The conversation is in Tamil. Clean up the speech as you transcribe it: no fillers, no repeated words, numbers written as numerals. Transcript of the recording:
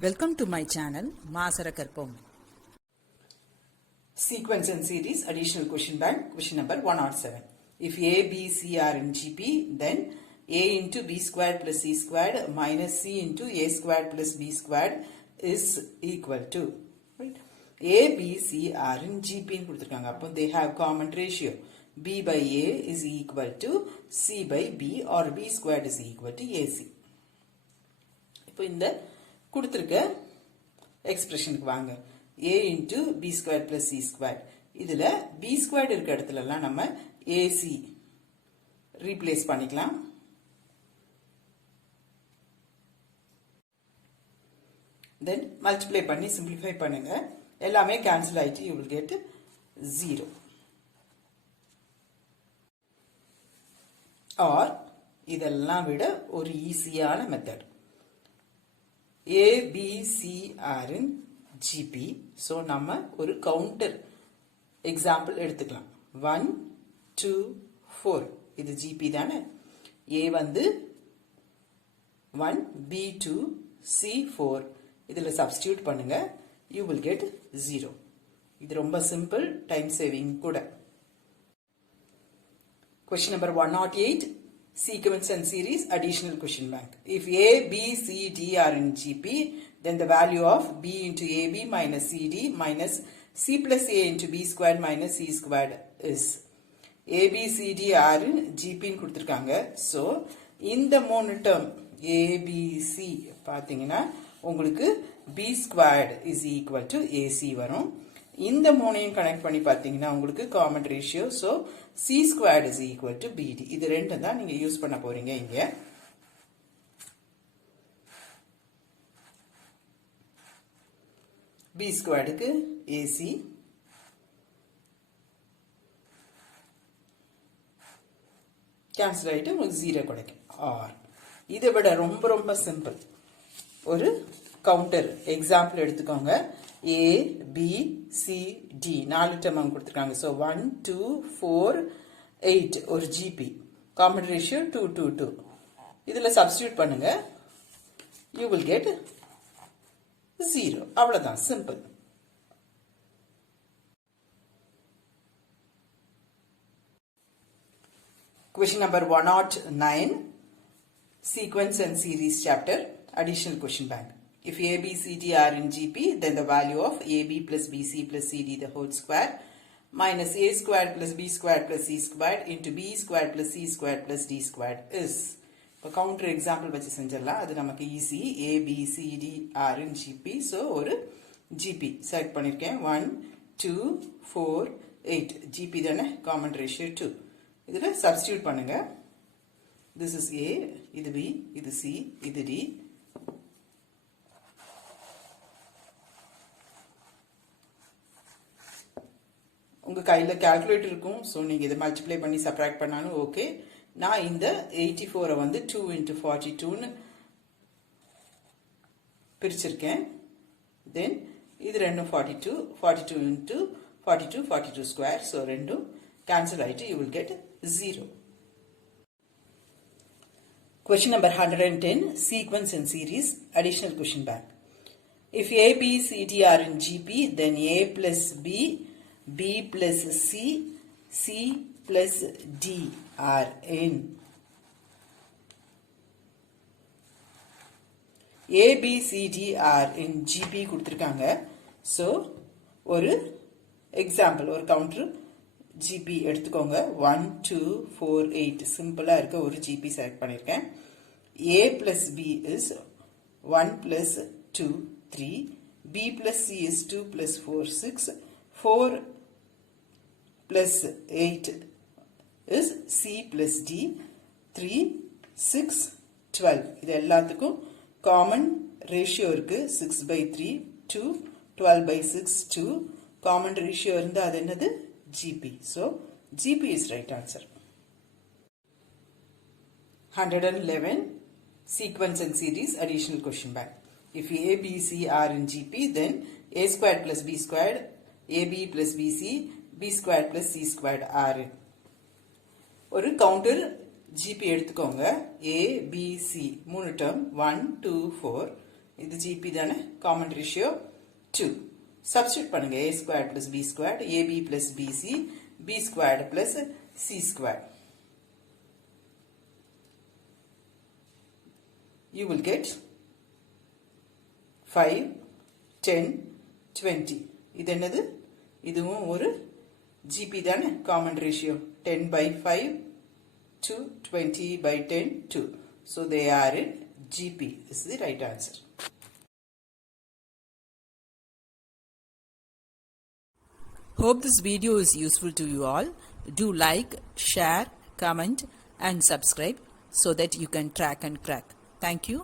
Welcome to my channel, Maasarakarpom. Sequence and series additional question bank, question number 107. If A, B, C are in GP, then A into B squared plus C squared minus C into A squared plus B squared is equal to, right? A, B, C are in GP. They have common ratio. B by A is equal to C by B, or B squared is equal to AC. In the கொடுத்திருக்க எக்ஸ்பிரஷனுக்கு வாங்க. A into B squared plus C squared. இதுல B squared இருக்க இடத்துலலாம் நம்ம AC replace பண்ணிக்கலாம். Then multiply பண்ணி simplify பண்ணுங்க. எல்லாமே cancel ஆயிட்டு you will get 0. Or இதெல்லாம் விட ஒரு ஈஸியான method. A, B, C are in GP. So, நம்ம ஒரு counter example எடுத்துக்கலாம். 1, 2, 4. இது GP தானே. A வந்து 1, B 2, C 4. இதில் substitute பண்ணுங்க. You will get 0. இது ரொம்ப simple, time saving கூட. Question number 108. Sequence and series additional question bank. If A, B, C, D are in GP, then the value of B into AB minus CD minus C plus A into B squared minus C squared is. A, B, C, D are in GP ன்னு கொடுத்திருக்காங்க. So, இந்த மூணு term A, B, C பார்த்தீங்கன்னா உங்களுக்கு B squared is equal to AC வரும். இந்த மூணையும் கனெக்ட் பண்ணி பார்த்தீங்கன்னா உங்களுக்கு common ratio. So C squared is equal to BD. இது ரெண்டும் தான் நீங்க யூஸ் பண்ண போறீங்க இங்க. B squaredக்கு AC, கேன்சல் ஆயிட்டு உங்களுக்கு 0 கிடைக்கும். ஆர் இதை விட ரொம்ப ரொம்ப சிம்பிள் ஒரு கவுண்டர் எக்ஸாம்பிள் எடுத்துக்கோங்க. A, B, C, D 4 term அவங்க கொடுத்திருக்காங்க. So 1, 2, 4, 8 ஒரு GP. Common ratio 2, 2, 2. இதில் substitute பண்ணுங்க. You will get 0. அவ்வளவுதான், simple. Question number 109. Sequence and series chapter. Additional question bank. If A, B, C, D are in GP, then the value of AB plus BC plus CD the whole square minus A squared plus B squared plus C squared into B squared plus C squared plus D squared is. இப்போ counter example வச்சு செஞ்சிடலாம். அது நமக்கு easy. A, B, C, D are in GP. So, ஒரு GP select பண்ணிருக்கேன். 1, 2, 4, 8. GP தானே, common ratio 2. இதில் substitute பண்ணுங்க. This is A, இது B, இது C, இது D. உங்க கையில கால்குலேட்டர் இருக்கும். ஸோ நீங்க இதை மல்டிப்ளை பண்ணி சப்ராக்ட் பண்ணாலும் ஓகே. நான் இந்த 84 வந்து 2 into 42ன்னு பிரிச்சிருக்கேன். தென் இது ரெண்டும் 42, 42 into 42, 42 ஸ்கொயர். ஸோ ரெண்டும் கேன்சல் ஆயிட்டு you will get 0. Question number 110. Sequence and series additional question bank. If A, B, C, D are in GP, then A plus B, B plus C, C plus D are in. A, B, C, D are in GP கொடுத்திருக்காங்க. So, ஒரு எக்ஸாம்பிள், ஒரு கவுண்டர் GP எடுத்துக்கோங்க. 1, 2, 4, 8 சிம்பிளா இருக்க ஒரு GP செலக்ட் பண்ணிருக்கேன். A plus B is 1 plus 2, 3. B plus C is 2 plus 4, 6. 4 plus 8 is C plus D. 3, 6, 12. இது எல்லாத்துக்கும் common ratio இருக்கு. 6 by 3, 2, 12 by 6, 2. Common ratio இருந்தா அது என்னது? GP. So, GP is right answer. 111. Sequence and series additional question bank. If A, B, C are in GP, then A squared plus B squared, AB plus BC, B squared plus C squared are in. ஒரு கவுண்டர் GP எடுத்துக்கோங்க. A, B, C மூணு term 1, 2, 4. இது ஜிபி தானே, காமன் ரேஷியோ 2. சப்ஸ்டியூட் பண்ணுங்க. a squared plus b squared, ab plus bc, b squared plus c squared. You will get 5, 10, 20. இது என்னது? இதுவும் ஒரு ஜிபி தானே, common ratio 10 by 5 to 20 by 10 2. So they are in GP. This is the right answer. Hope this video is useful to you all. Do like, share, comment and subscribe so that you can track and crack. Thank you.